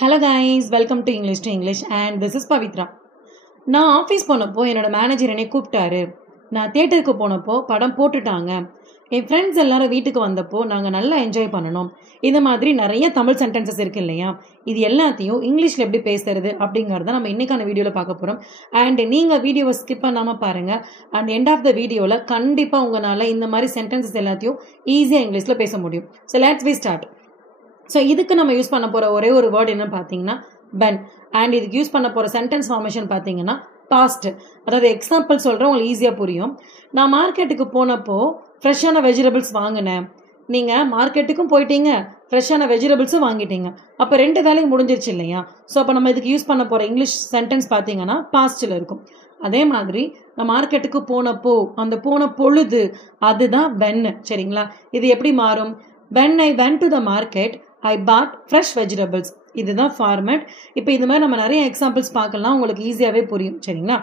Hello guys, welcome to English and this is Pavitra. நான் office போனப்போ என்னோட manager என்னை கூப்பிட்டாரு. நான் தியேட்டருக்கு போனப்போ படம் போட்டுட்டாங்க. என் ஃப்ரெண்ட்ஸ் எல்லாரும் வீட்டுக்கு வந்தப்போ நாங்கள் நல்லா என்ஜாய் பண்ணணும். இந்த மாதிரி நிறைய தமிழ் சென்டென்சஸ் இருக்கு இல்லையா? இது எல்லாத்தையும் இங்கிலீஷில் எப்படி பேசுறது அப்படிங்கிறத நம்ம இன்னைக்கான வீடியோவில் பார்க்க போகிறோம். அண்ட் நீங்கள் வீடியோவை ஸ்கிப் பண்ணாமல் பாருங்கள். அண்ட் எண்ட் ஆஃப் த வீடியோவில் கண்டிப்பாக உங்களால் இந்த மாதிரி சென்டென்சஸ் எல்லாத்தையும் ஈஸியாக இங்கிலீஷில் பேச முடியும். So let's we start. So இதுக்கு நம்ம யூஸ் பண்ண போகிற ஒரே ஒரு வேர்டு என்ன பார்த்தீங்கன்னா பென். அண்ட் இதுக்கு யூஸ் பண்ண போகிற சென்டென்ஸ் ஃபார்மேஷன் பார்த்தீங்கன்னா பாஸ்ட். அதாவது எக்ஸாம்பிள் சொல்கிறேன், உங்களுக்கு ஈஸியாக புரியும். நான் மார்க்கெட்டுக்கு போனப்போ ஃப்ரெஷ்ஷான வெஜிடபிள்ஸ் வாங்கினேன். நீங்கள் மார்க்கெட்டுக்கும் போயிட்டீங்க, ஃப்ரெஷ்ஷான வெஜிடபிள்ஸும் வாங்கிட்டீங்க. அப்போ ரெண்டு வேலையும் முடிஞ்சிருச்சு இல்லையா? ஸோ அப்போ நம்ம இதுக்கு யூஸ் பண்ண போகிற இங்கிலீஷ் சென்டென்ஸ் பார்த்தீங்கன்னா பாஸ்டில் இருக்கும். அதே மாதிரி நான் மார்க்கெட்டுக்கு போனப்போ, அந்த போன பொழுது, அதுதான் வென். சரிங்களா? இது எப்படி மாறும்? when I went to the market I bought fresh vegetables. இதுதான் ஃபார்மேட். இப்போ இது மாதிரி நம்ம நிறைய எக்ஸாம்பிள்ஸ் பார்க்கலாம், உங்களுக்கு ஈஸியாகவே புரியும். சரிங்களா?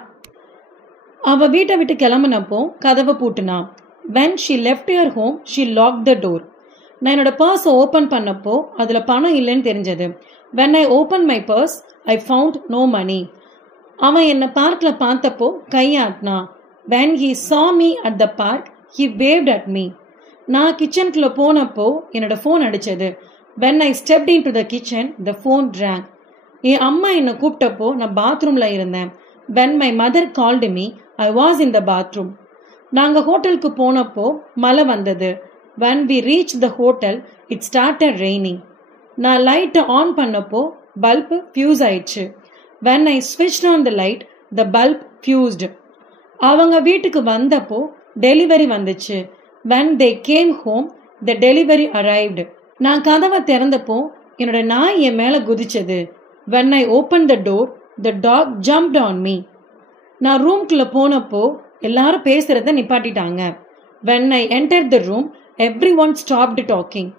அவள் வீட்டை விட்டு கிளம்புனப்போ கதவை பூட்டினா. when she left her home she locked the door. நான் என்னோட பர்ஸை ஓப்பன் பண்ணப்போ அதில் பணம் இல்லைன்னு தெரிஞ்சது. when I opened my purse I found no money. அவன் என்னை பார்க்கில் பார்த்தப்போ கையாட்டினா. when he saw me at the park he waved at me. நான் கிச்சனுக்குள்ளே போனப்போ என்னோட ஃபோன் அடித்தது. when I stepped into the kitchen the phone rang. என் அம்மா என்னை கூப்பிட்டப்போ நான் பாத்ரூமில் இருந்தேன். when my mother called me I was in the bathroom. நாங்கள் ஹோட்டலுக்கு போனப்போ மழை வந்தது. when we reached the hotel it started raining. நான் லைட்டை ஆன் பண்ணப்போ பல்ப் ஃபியூஸ் ஆயிடுச்சு. when I switched on the light the bulb fused. அவங்க வீட்டுக்கு வந்தப்போ டெலிவரி வந்துச்சு. when they came home the delivery arrived. நான் கதவை திறந்தப்போ என்னோட நாய் என் மேலே குதிச்சது. when I opened the door the dog jumped on me. நான் ரூம்குள்ளே போனப்போ எல்லாரும் பேசுறத நிப்பாட்டிட்டாங்க. when I entered the room everyone stopped talking.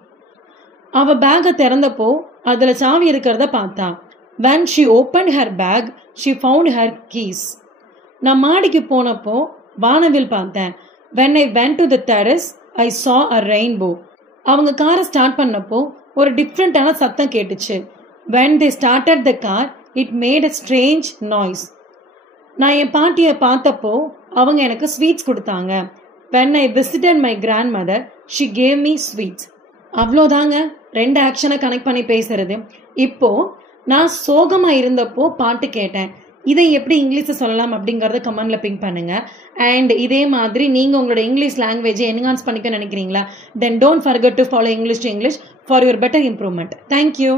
அவ பேக்கை திறந்தப்போ அதில் சாவி இருக்கிறத பார்த்தா. when she opened her bag she found her keys. நான் மாடிக்கு போனப்போ வானவில் பார்த்தேன். when I went to the terrace I saw a rainbow. அவங்க காரை ஸ்டார்ட் பண்ணப்போ ஒரு டிஃப்ரெண்டான சத்தம் கேட்டுச்சு. when they started the car it made a strange noise. நான் என் பாட்டியை பார்த்தப்போ அவங்க எனக்கு ஸ்வீட்ஸ் கொடுத்தாங்க. when I visited my grandmother she gave me sweets. அவ்வளோதாங்க, ரெண்டு ஆக்ஷனை கனெக்ட் பண்ணி பேசுறது. இப்போ நான் சோகமாக இருந்தப்போ பாட்டு கேட்டேன். இதை எப்படி இங்கிலீஷில் சொல்லலாம் அப்படிங்கிறத கமெண்ட்ல பிங்க் பண்ணுங்க. அண்ட் இதே மாதிரி நீங்கள் உங்களோட இங்கிலீஷ் லாங்குவேஜை என்ஹான்ஸ் பண்ணிக்க நினைக்கிறீங்களா? தென் don't forget to follow English to English for your better improvement. Thank you.